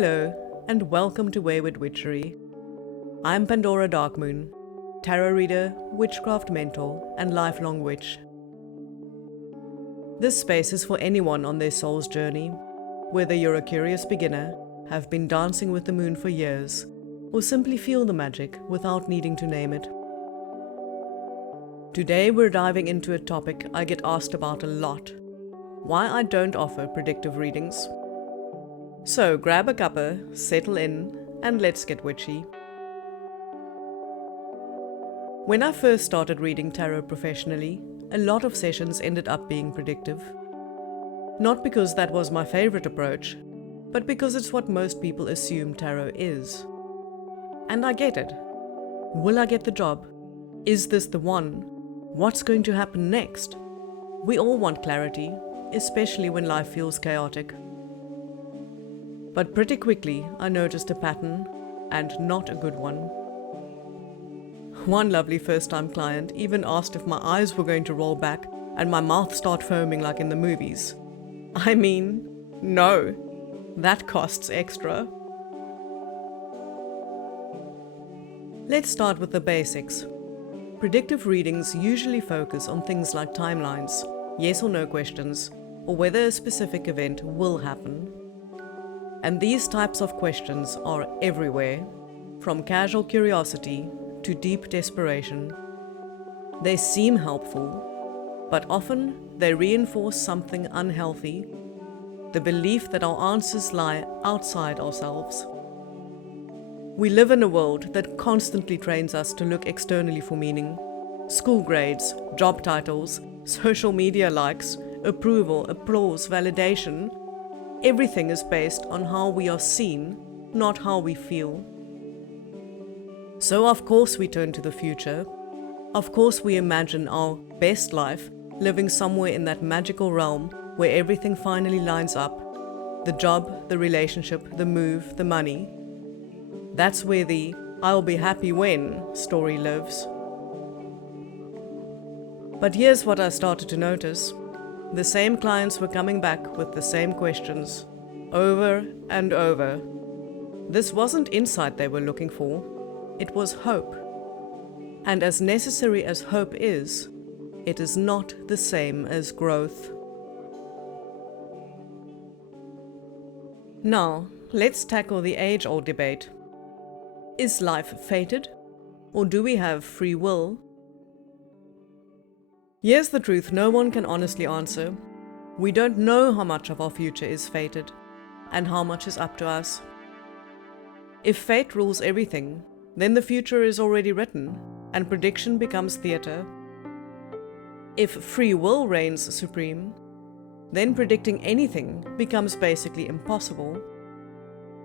Hello, and welcome to Wayward Witchery. I'm Pandora Darkmoon, tarot reader, witchcraft mentor, and lifelong witch. This space is for anyone on their soul's journey, whether you're a curious beginner, have been dancing with the moon for years, or simply feel the magic without needing to name it. Today we're diving into a topic I get asked about a lot: why I don't offer predictive readings. So grab a cuppa, settle in, and let's get witchy. When I first started reading tarot professionally, a lot of sessions ended up being predictive. Not because that was my favorite approach, but because it's what most people assume tarot is. And I get it. Will I get the job? Is this the one? What's going to happen next? We all want clarity, especially when life feels chaotic. But pretty quickly, I noticed a pattern, and not a good one. One lovely first-time client even asked if my eyes were going to roll back and my mouth start foaming like in the movies. I mean, no. That costs extra. Let's start with the basics. Predictive readings usually focus on things like timelines, yes or no questions, or whether a specific event will happen. And these types of questions are everywhere, from casual curiosity to deep desperation. They seem helpful, but often they reinforce something unhealthy, the belief that our answers lie outside ourselves. We live in a world that constantly trains us to look externally for meaning. School grades, job titles, social media likes, approval, applause, validation. Everything is based on how we are seen, not how we feel. So of course we turn to the future. Of course we imagine our best life living somewhere in that magical realm where everything finally lines up. The job, the relationship, the move, the money. That's where the "I'll be happy when" story lives. But here's what I started to notice. The same clients were coming back with the same questions, over and over. This wasn't insight they were looking for, it was hope. And as necessary as hope is, it is not the same as growth. Now, let's tackle the age-old debate. Is life fated, or do we have free will? Here's the truth no one can honestly answer. We don't know how much of our future is fated, and how much is up to us. If fate rules everything, then the future is already written, and prediction becomes theatre. If free will reigns supreme, then predicting anything becomes basically impossible.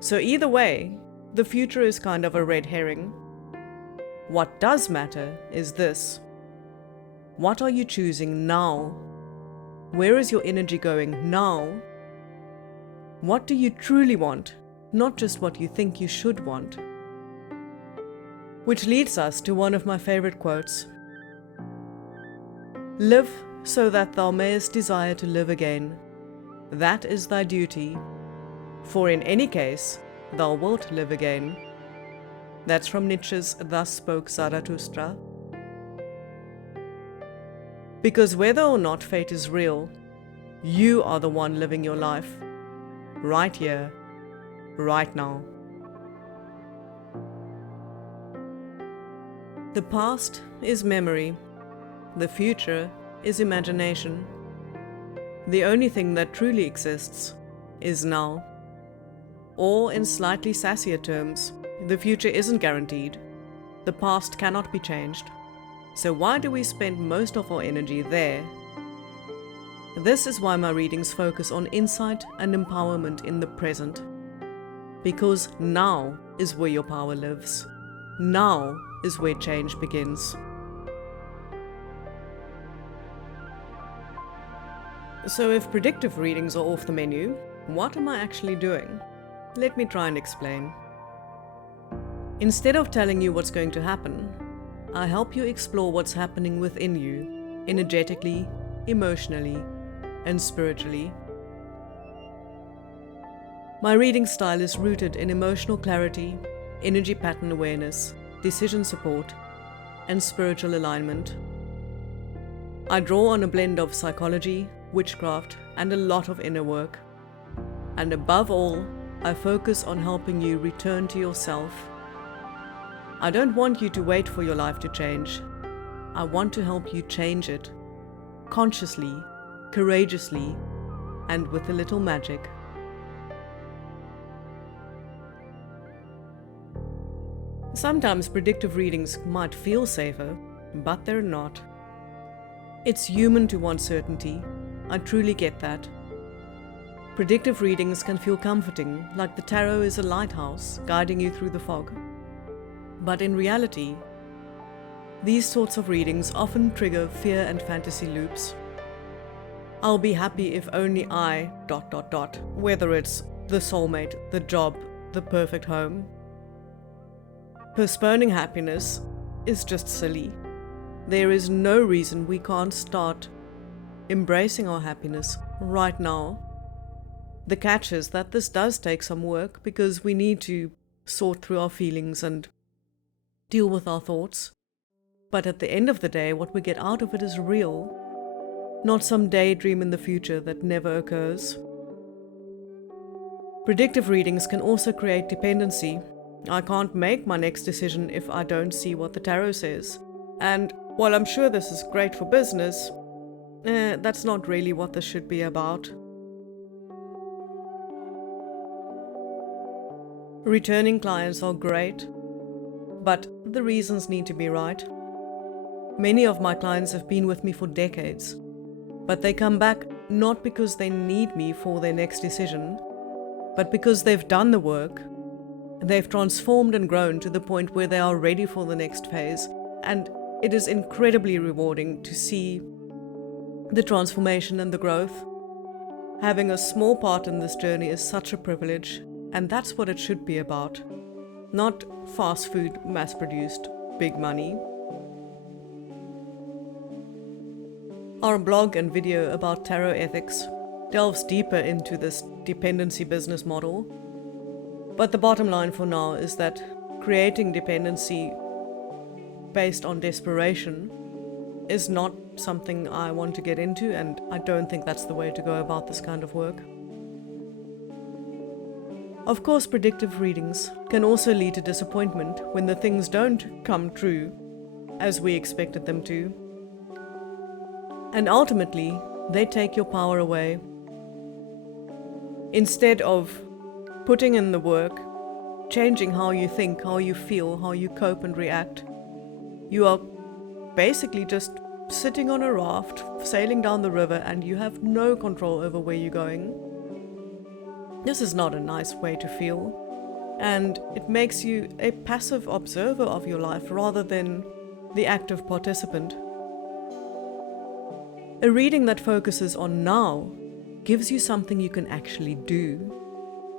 So either way, the future is kind of a red herring. What does matter is this. What are you choosing now? Where is your energy going now? What do you truly want, not just what you think you should want? Which leads us to one of my favorite quotes. Live so that thou mayest desire to live again. That is thy duty, for in any case thou wilt live again. That's from Nietzsche's Thus Spoke Zarathustra. Because whether or not fate is real, you are the one living your life, right here, right now. The past is memory, the future is imagination. The only thing that truly exists is now. Or in slightly sassier terms, the future isn't guaranteed, the past cannot be changed. So why do we spend most of our energy there? This is why my readings focus on insight and empowerment in the present. Because now is where your power lives. Now is where change begins. So if predictive readings are off the menu, what am I actually doing? Let me try and explain. Instead of telling you what's going to happen, I help you explore what's happening within you, energetically, emotionally, and spiritually. My reading style is rooted in emotional clarity, energy pattern awareness, decision support, and spiritual alignment. I draw on a blend of psychology, witchcraft, and a lot of inner work. And above all, I focus on helping you return to yourself. I don't want you to wait for your life to change. I want to help you change it, consciously, courageously, and with a little magic. Sometimes predictive readings might feel safer, but they're not. It's human to want certainty. I truly get that. Predictive readings can feel comforting, like the tarot is a lighthouse guiding you through the fog. But in reality, these sorts of readings often trigger fear and fantasy loops. I'll be happy if only I... whether it's the soulmate, the job, the perfect home. Postponing happiness is just silly. There is no reason we can't start embracing our happiness right now. The catch is that this does take some work because we need to sort through our feelings and deal with our thoughts. But at the end of the day, what we get out of it is real, not some daydream in the future that never occurs. Predictive readings can also create dependency. I can't make my next decision if I don't see what the tarot says. And while I'm sure this is great for business, that's not really what this should be about. Returning clients are great, but the reasons need to be right. Many of my clients have been with me for decades, but they come back not because they need me for their next decision, but because they've done the work. They've transformed and grown to the point where they are ready for the next phase, and it is incredibly rewarding to see the transformation and the growth. Having a small part in this journey is such a privilege, and that's what it should be about. Not fast food, mass-produced, big money. Our blog and video about tarot ethics delves deeper into this dependency business model. But the bottom line for now is that creating dependency based on desperation is not something I want to get into, and I don't think that's the way to go about this kind of work. Of course, predictive readings can also lead to disappointment when the things don't come true as we expected them to. And ultimately, they take your power away. Instead of putting in the work, changing how you think, how you feel, how you cope and react, you are basically just sitting on a raft, sailing down the river, and you have no control over where you're going. This is not a nice way to feel, and it makes you a passive observer of your life rather than the active participant. A reading that focuses on now gives you something you can actually do,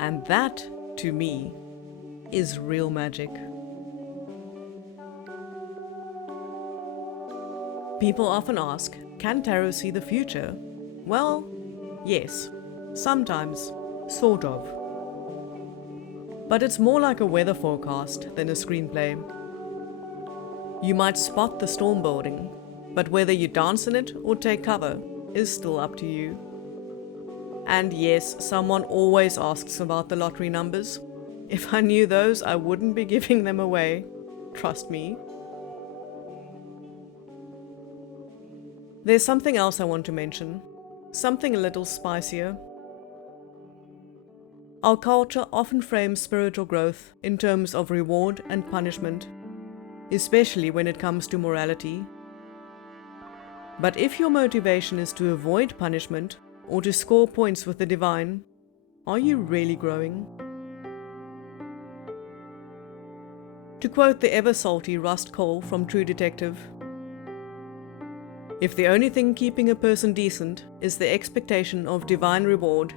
and that, to me, is real magic. People often ask, can tarot see the future? Well, yes, sometimes, sort of. But it's more like a weather forecast than a screenplay. You might spot the storm building, but whether you dance in it or take cover is still up to you. And yes, someone always asks about the lottery numbers. If I knew those, I wouldn't be giving them away. Trust me. There's something else I want to mention. Something a little spicier. Our culture often frames spiritual growth in terms of reward and punishment, especially when it comes to morality. But if your motivation is to avoid punishment or to score points with the divine, are you really growing? To quote the ever-salty Rust Cole from True Detective, if the only thing keeping a person decent is the expectation of divine reward,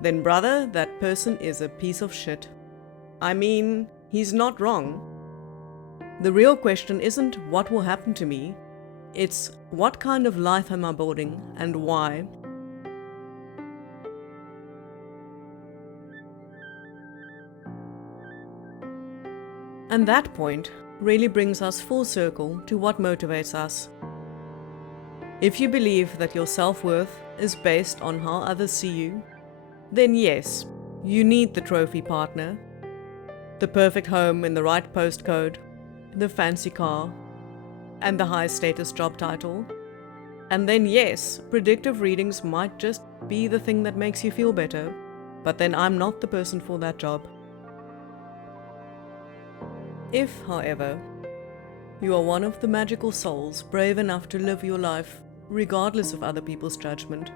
then brother, that person is a piece of shit. I mean, he's not wrong. The real question isn't what will happen to me, it's what kind of life am I building and why. And that point really brings us full circle to what motivates us. If you believe that your self-worth is based on how others see you, then yes, you need the trophy partner, the perfect home in the right postcode, the fancy car, and the high-status job title. And then yes, predictive readings might just be the thing that makes you feel better, but then I'm not the person for that job. If, however, you are one of the magical souls brave enough to live your life regardless of other people's judgment,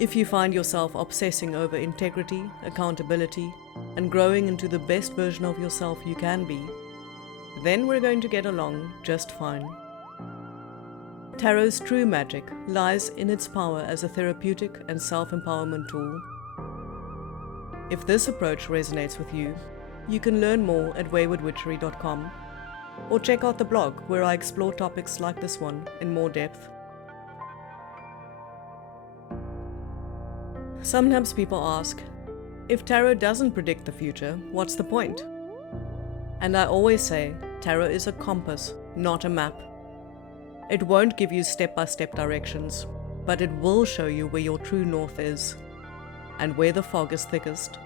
if you find yourself obsessing over integrity, accountability, and growing into the best version of yourself you can be, then we're going to get along just fine. Tarot's true magic lies in its power as a therapeutic and self-empowerment tool. If this approach resonates with you, you can learn more at waywardwitchery.com, or check out the blog where I explore topics like this one in more depth. Sometimes people ask, if tarot doesn't predict the future, what's the point? And I always say, tarot is a compass, not a map. It won't give you step-by-step directions, but it will show you where your true north is, and where the fog is thickest.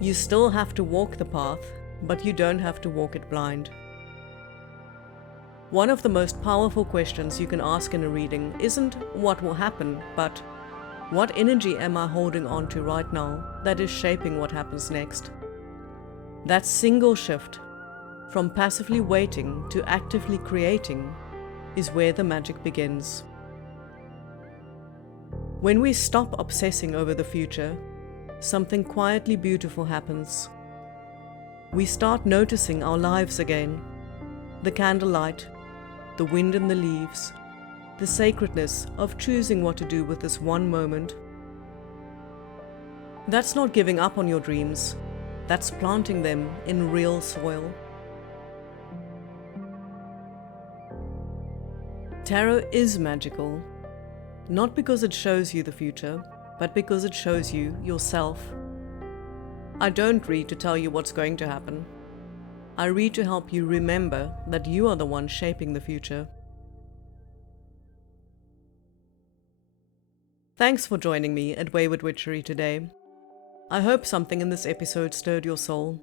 You still have to walk the path, but you don't have to walk it blind. One of the most powerful questions you can ask in a reading isn't what will happen, but what energy am I holding on to right now that is shaping what happens next? That single shift, from passively waiting to actively creating, is where the magic begins. When we stop obsessing over the future, something quietly beautiful happens. We start noticing our lives again, the candlelight, the wind in the leaves, the sacredness of choosing what to do with this one moment. That's not giving up on your dreams, that's planting them in real soil. Tarot is magical, not because it shows you the future, but because it shows you yourself. I don't read to tell you what's going to happen. I read to help you remember that you are the one shaping the future. Thanks for joining me at Wayward Witchery today. I hope something in this episode stirred your soul.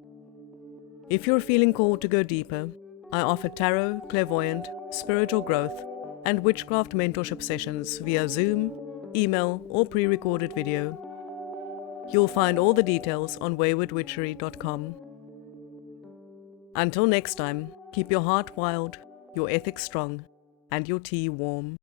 If you're feeling called to go deeper, I offer tarot, clairvoyant, spiritual growth, and witchcraft mentorship sessions via Zoom, email, or pre-recorded video. You'll find all the details on waywardwitchery.com. Until next time, keep your heart wild, your ethics strong, and your tea warm.